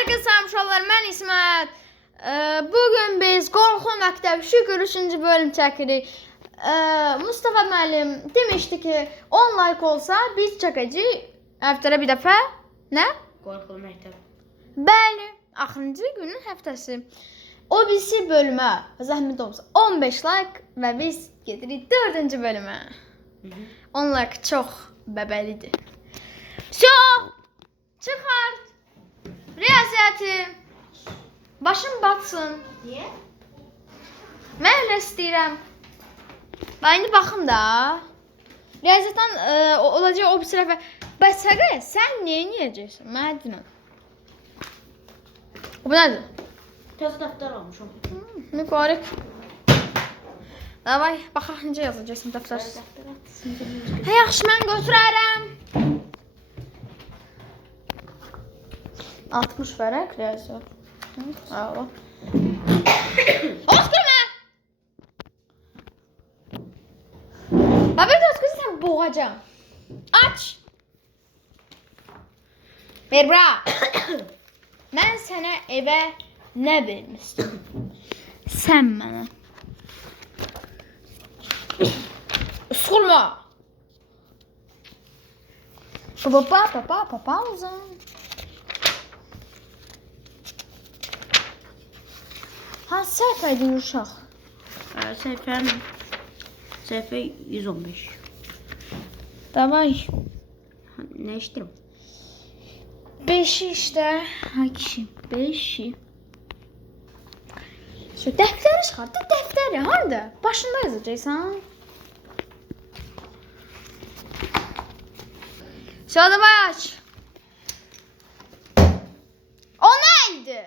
Herkese selamlar, ben İsmet. Bugün biz Qorxu Məktəbi Şükür 3-cü bölüm çəkirik. Mustafa müəllim demişdi ki 10 like olsa biz çəkəcəyik həftədə bir dəfə. Nə? Qorxulu məktəb. Bəli, axırıncı günün həftəsi. O birisi bölümə zəhmət olsa 15 like və biz gedirik 4-cü bölümə. 10 like çox bəbəlidir. Çıxart. Riyaziyyəti. Başım batsın. Niyə? Mən elə istəyirəm. Ben indi baxım da. Riyaziyyətdən olacaq o bir sırafə. Bəs Səqə, sən niyə yiyəcəksən? Mənə dinən. Bu nədir? Təzə dəftər almışam. Mübarək. Davay, baxaq necə yazacaqsın dəftər. Hə, yaxşı, mən götürərəm. 60 vərəq riyaziyyat. Sağ ol. Osqurma! Babək Osqurma, sən boğacam. Aç! Ver bura. Mən sənə evə nə vermişdim? Sən mənə. Osqurma! Papa uzan. Ha, səhvə uşaq. Səhifə 115. Davay. Nə işdir o? 5 işte. Ha kişi. 5. Şu dəftəri çıxart. Dəftəri harda? Başında yazacaqsan. Şurada aç. O neydi?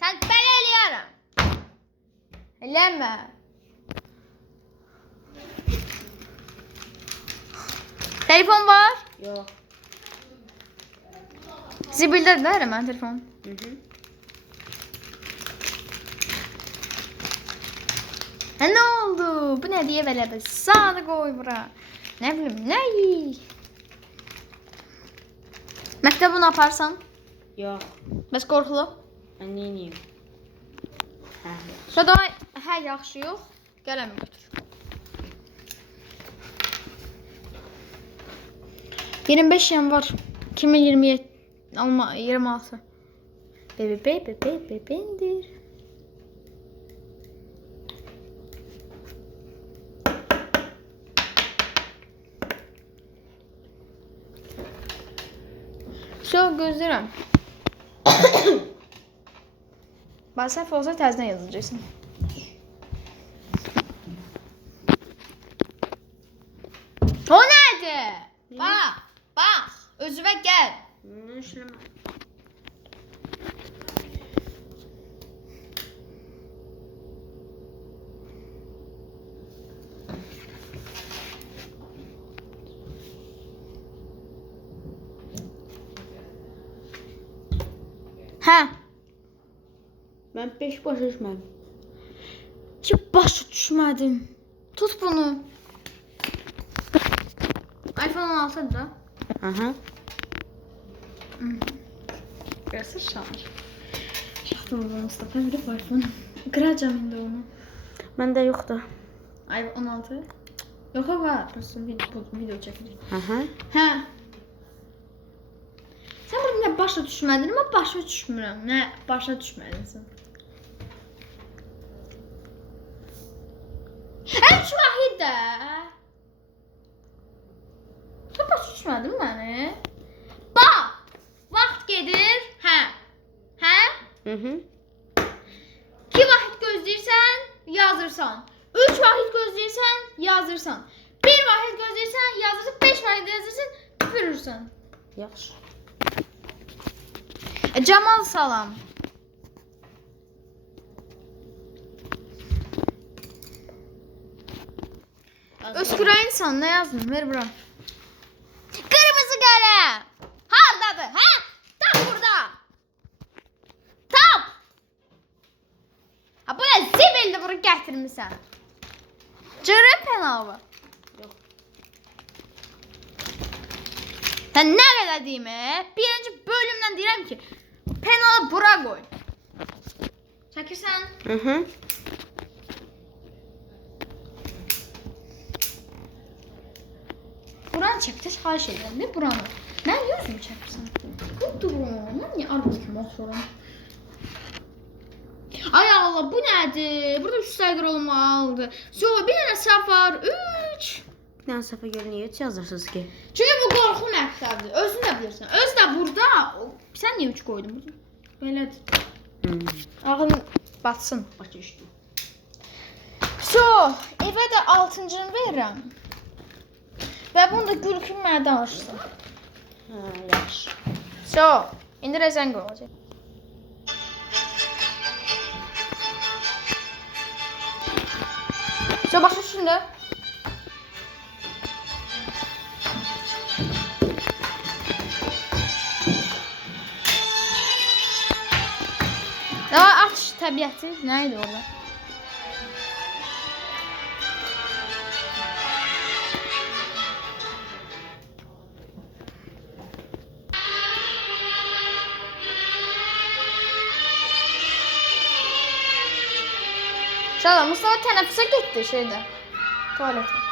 Sen ben eləyərəm. Eləmə. Telefon var? Yox. Zibildədir də hemen telefon. Ha, ne oldu? Bu ne diye böyle bir sağda koy bura. Ne bileyim ne iyi. Məktəbə nə yaparsan? Yox. Bəs qorxulu? Mən neyiniyim? Şurada hə yaxşı yox. Qələmi götür. 25 yanvar 2027 alma 26. Bebendir. Çok gözləyirəm. Bax səhv olsa təzədən yazacaqsan. O nədir? Bax, özünə gəl. Nə işləmə? Hə. Mən 5 başa düşmədim. Ki başa düşmədim. Tut bunu. iPhone 16'dır da. Aha. Görsə şanır. Şaxtımda Mustafa bir iPhone. Qıracam indi onu. Məndə yoxdur. iPhone 16. Yox var. Prosto video çəkirik. Aha. Hə. Sən bunu nə başa düşmədin, amma başa düşmürəm. Nə başa düşmədinsən? Ən şu vahid də. Sən başa düşmədin məni? Bax, vaxt gedir. Hə. Hə? 2 vahid gözləyirsən, yazırsan. 3 vahid gözləyirsən, yazırsan. 1 vahid gözləyirsən, yazırsan. 5 vahid yazırsan, tüpürürsən. Yaxşı. Cemal salam. Öskürəyinsən, nə yazdın? Ver bura. Qırmızı qələm. Hardadır? Hə? Tap burada. Tap. Ha, bu nə zibildir, bunu gətirmisən. Cırın penalı. Yox. Sən nə qədər deyim, birinci bölümdən deyirəm ki, bura qoy. Çəkirsən? Hı. Buranı çək, tez xahiş edirəm də buranı. Mən niyə özümü çəkirsən? Durun, mən niyə arvad kimi otururam? Ay Allah, bu nədir? Burada üstəgir olmalıdır. Sonra bir dənə səhv var, 3. Bir dənə səhvə görə niyə heç yazırsınız ki? Çünki bu qorxu məktəbidir. Özün də bilirsən. Öz də burada. Sən niyə 3 qoydun burada? Belədir. Ağın batsın. Başa düşdüm. So, evə də 6-cını verirəm. Və bunu da Gülkün mənə danışsın. Yaxşı. So, indi rəzən qoyacaq. So, başa şimdi. Daha aç təbiəti. Nə idi orada? Şala, Mustafa tənəffüsə getdi şeydə. Tualetə.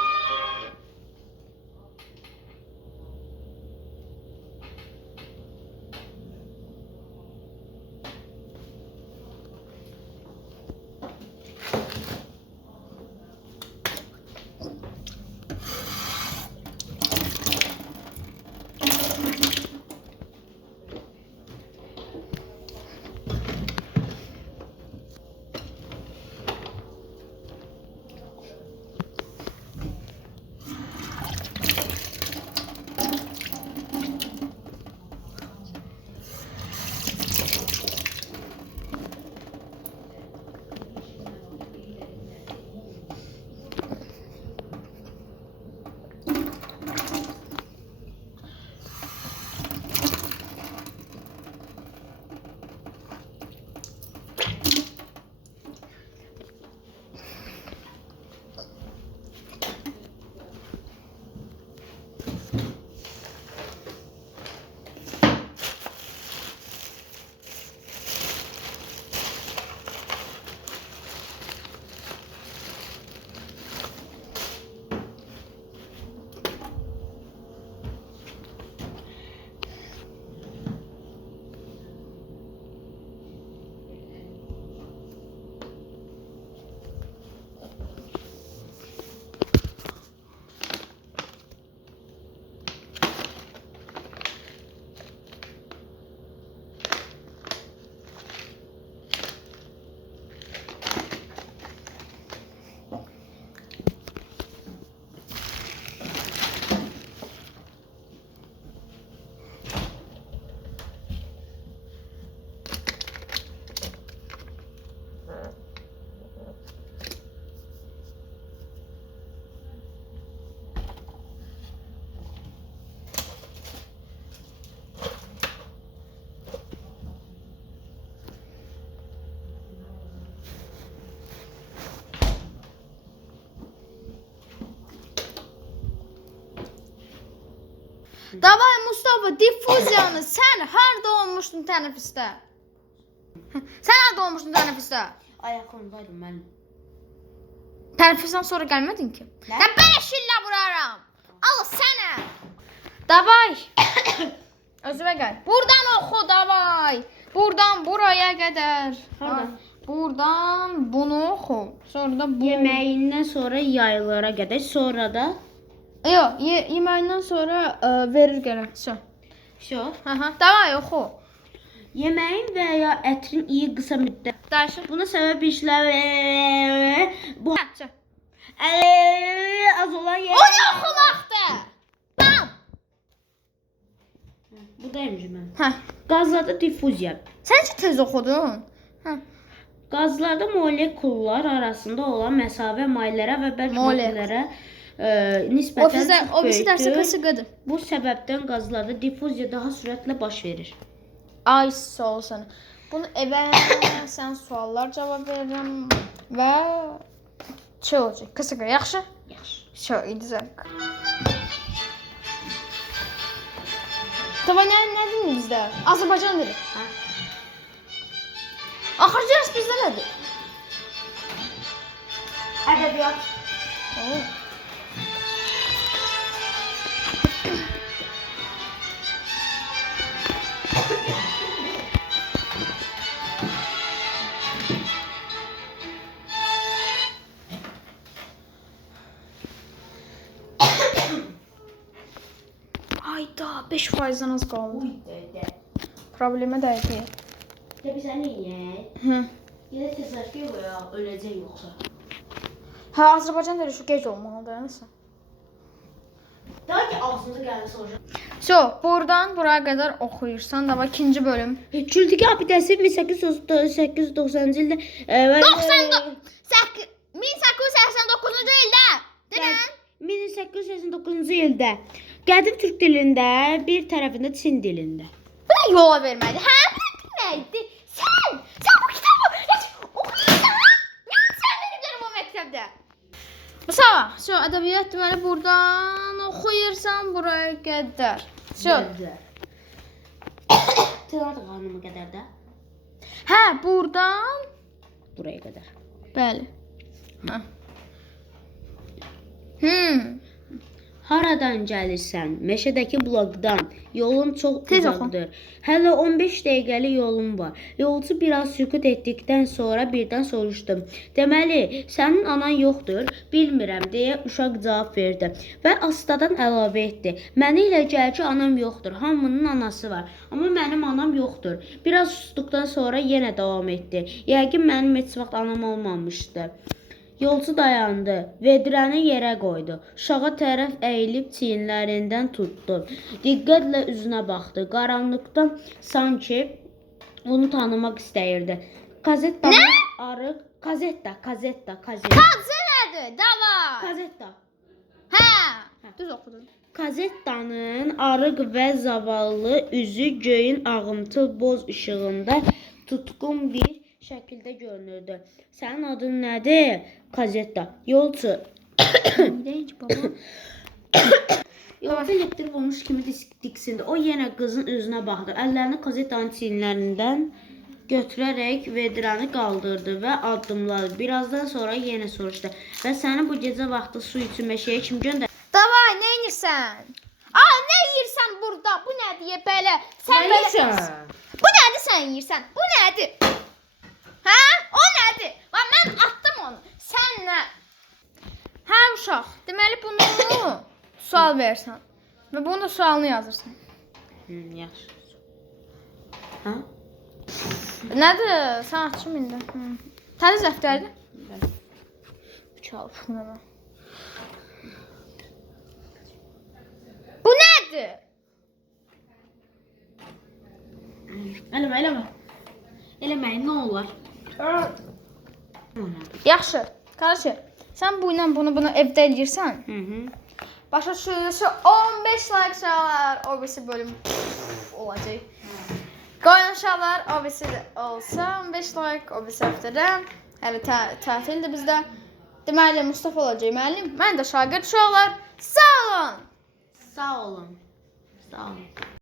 Davay Mustafa, diffuziyanı sən harda olmuşdun tənəffüsdə? Sən harda olmuşdun tənəffüsdə? Ayaqlarındaydım mən. Tənəffüsdən sonra gəlmədin ki. Nə? Sən 5 illə vuraram. Allah sənə. Davay. Özümə gəl. Buradan oxu davay. Buradan buraya qədər. Hardan? Buradan bunu oxu. Sonra da bu. Yeməyindən sonra yaylara qədər, sonra da Yox, yeməyindən sonra verir gərək. Şo. Davay oxu. Yeməyin və ya ətrin iyi qısa müddət. Dəyişir. Buna səbəb işlər bu Hə, az olan o nə oxumaqdır? Bam. Bu deyilmiş mən. Hə. Qazlarda diffuziya. Sən ki tez oxudun? Hə. Qazlarda molekullar arasında olan məsafə maylara və bərk maddələrə nisbətən çox O birisi dərsə böyükdür. qısıqıdır. Bu səbəbdən qazlarda diffuziya daha sürətlə baş verir. Ay sağ ol sana. Bunu evə sən suallar cavab verirəm və şey olacaq. Qısıqı, yaxşı? Yaxşı. Şey, idizək. Tava nə dindir bizdə? Azərbaycan dili. Hə. bizdə nədir? Ədəbiyyat. Oo. Ayda 5%'dan az qaldı. Uy, dədə. Problemə dəydi. Ya biz nə yeyək? Hı. Yenə təsərrüf yox ya, öləcək yoxsa. Hə, Azərbaycan dili şu gec olmalıdır, nəsə. Daha ki ağzınıza gələn soracaq. So, buradan buraya qədər oxuyursan da var ikinci bölüm. Kültürlük abidəsi 1890-cı ildə 1889-cu ildə. Deyən? 1889-cu ildə qədim türk dilində, bir tərəfində Çin dilində. Buna yola vermədi. Hə, bu deməkdir. Sən bu kitabı heç oxuyursan, ha? Nə sən veriblər bu məktəbdə? Mesela, şu ədəbiyyat deməli buradan oxuyursan buraya qədər. Şu. Tənad qanunu qədər də Hə, buradan buraya qədər. bəli. Hə. Hmm. Haradan gəlirsən? Meşədəki blokdan. Yolun çox Tez uzaqdır. Hələ 15 dəqiqəlik yolum var. Yolcu biraz sükut etdikdən sonra birdən soruşdum. Deməli, sənin anan yoxdur? Bilmirəm deyə uşaq cavab verdi və astadan əlavə etdi. Mənə elə gəlir ki, anam yoxdur. Hamının anası var. Amma mənim anam yoxdur. Biraz susduqdan sonra yenə davam etdi. Yəqin mənim heç vaxt anam olmamışdı. Yolcu dayandı, vedrəni yerə qoydu. Uşağa tərəf əyilib çiyinlərindən tutdu. Diqqətlə üzünə baxdı. Qaranlıqda sanki onu tanımaq istəyirdi. Kazetta arıq, kazetta. Kazı nədir? Davay. Kazetta. Hə, düz oxudun. Kazettanın arıq və zavallı üzü göyün ağımtıl boz işığında tutqun bir şəkildə görünürdü. Sənin adın nədir? Kazetta. Yolçu. İyrənc baba. Yolçu elektrib olmuş kimi diksindi. O yenə qızın üzünə baxdı. Əllərini kazettanın çiyinlərindən götürərək vedrəni qaldırdı və addımladı. Birazdan sonra yenə soruşdu. Və səni bu gecə vaxtı su üçün meşəyə kim göndərdi? Davay, nə edirsən? Aa, nə yeyirsən burada? Bu nədir belə? Sən belə. Bu nədir sən yeyirsən? Bu nədir? Hə? O nədir? Va mən atdım onu. Sən nə? Hə uşaq, deməli bunu sual versən və bunun da sualını yazırsan. Yaxşı. Hə? Nədir? Sən açım indi. Təliz dəftərdir? Çalıb mənə. Bu nədir? Eləmə. Eləməyin, nə olar? Yaxşı. Qarşı, sən bu ilə bunu evdə eləyirsən. Başa düşürsə 15 like çalar, o birisi bölüm olacaq. Qoyun uşaqlar, o birisi olsa 15 like, o birisi həftədə. Hələ tətildir bizdə. Deməli, Mustafa olacaq müəllim. Mən də şagird uşaqlar. Sağ olun. Sağ olun.